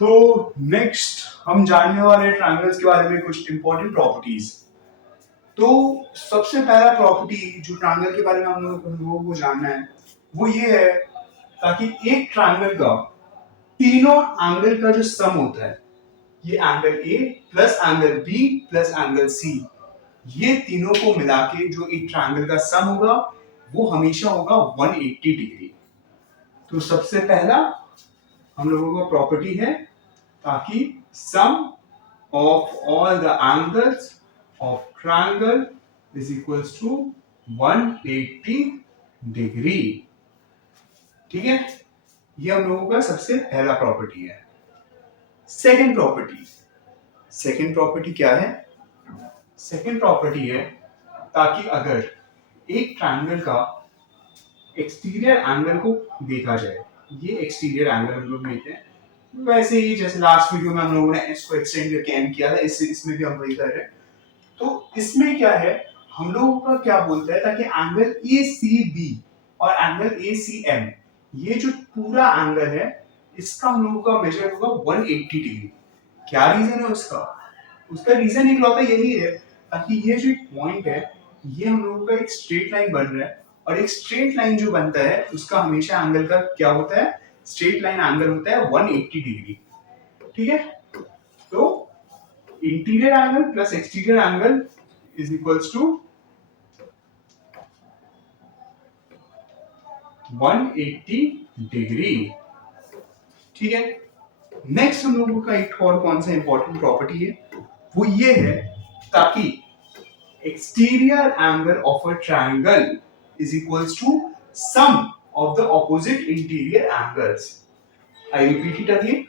तो नेक्स्ट हम जानने वाले ट्रायंगल्स के बारे में कुछ इंपॉर्टेंट प्रॉपर्टीज। तो सबसे पहला प्रॉपर्टी जो ट्रायंगल के बारे में हम लोगों को जानना है वो ये है, ताकि एक ट्रायंगल का तीनों एंगल का जो सम होता है, ये angle A plus angle B plus angle C, ये तीनों को मिला के जो एक ट्रायंगल का सम होगा वो हमेशा होगा 180 डिग्री। तो सबसे पहला हम लोगों का प्रॉपर्टी है, ताकि सम of all the angles of triangle is equals to 180 degree। ठीक है, ये हम लोगों का सबसे पहला प्रॉपर्टी है। सेकंड प्रॉपर्टी क्या है? सेकंड प्रॉपर्टी है, ताकि अगर एक ट्रायंगल का एक्सटीरियर एंगल को देखा जाए, ये एक्सटीरियर एंगल हम लोग लेते हैं वैसे ही जैसे लास्ट वीडियो में हम लोगों ने इसको एक्सटेंड करके एम किया था, इसमें भी हम वही कर रहे हैं। तो इसमें क्या है, हम लोगों का क्या बोलता है, ताकि एंगल ए सी बी और एंगल ए सी एम, ये जो पूरा एंगल है इसका हम लोगों का मेजर होगा 180 डिग्री। क्या रीजन है उसका? उसका रीजन एक लौता यही है, ताकि ये जो पॉइंट है ये हम लोगों का एक स्ट्रेट लाइन बन रहा है, और एक स्ट्रेट लाइन जो बनता है उसका हमेशा एंगल का क्या होता है, स्ट्रेट लाइन एंगल होता है 180 डिग्री। ठीक है, तो interior angle plus exterior angle is equals to 180 degree. ठीक है, नेक्स्ट हम लोगों का एक और कौन सा इंपॉर्टेंट प्रॉपर्टी है, वो ये है, ताकि exterior angle of a triangle is equals to sum of the opposite interior angles. I repeat it again.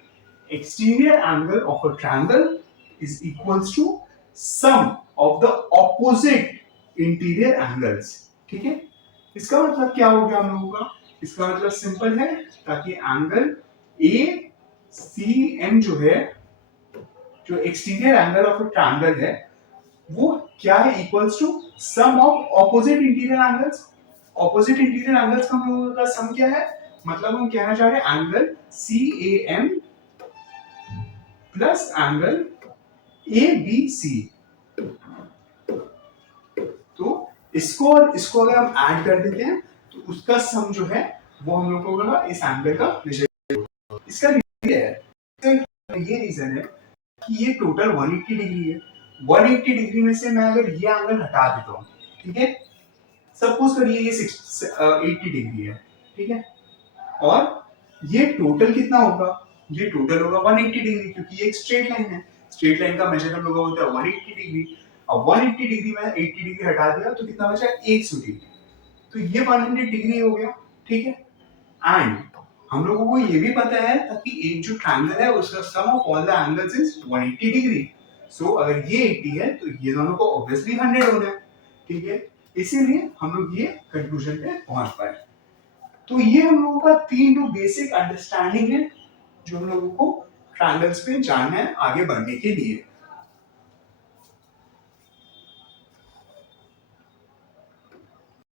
Exterior angle of a triangle is equals to sum of the opposite interior angles. ठीक है, इसका मतलब क्या हो गया हम लोगों का? इसका मतलब सिंपल है, ताकि एंगल ए सी एम जो है, जो exterior angle of a triangle है, वो क्या है, equals to sum of opposite interior angles. Opposite interior angles का हम लोगों का सम क्या है, मतलब हम कहना चाह रहे हैं angle C A M plus angle A B C. तो इसको और इसको अगर हम ऐड कर देते हैं तो उसका सम जो है वो हम लोगों का इस एंगल का मेजर। इसका ये रीजन है कि ये टोटल 180 डिग्री है। 180 डिग्री में से मैं अगर ये एंगल हटा देता हूँ, ठीक है, सपोज करिए ये 80 डिग्री है, ठीक है, और ये टोटल कितना होगा, ये टोटल होगा 180 डिग्री, क्योंकि ये एक स्ट्रेट लाइन है, स्ट्रेट लाइन का मेजर हम लोग होता है 180 डिग्री। अब 180 डिग्री में 80 डिग्री हटा दिया तो कितना बचा, 100 डिग्री, तो ये 100 डिग्री हो गया। ठीक है, एंड हम लोगों को ये भी पता है कि एक जो ट्रायंगल है उसका sum of all the angles is 180 degree. सो अगर ये 80 है तो ये दोनों को ऑब्वियसली 100 होना है। ठीक है, इसीलिए हम लोग ये कंक्लूजन पे पहुंच पाए। तो ये हम लोगों का तीन जो बेसिक अंडरस्टैंडिंग है जो हम लोगों को ट्रायंगल्स पे जानना है आगे बढ़ने के लिए।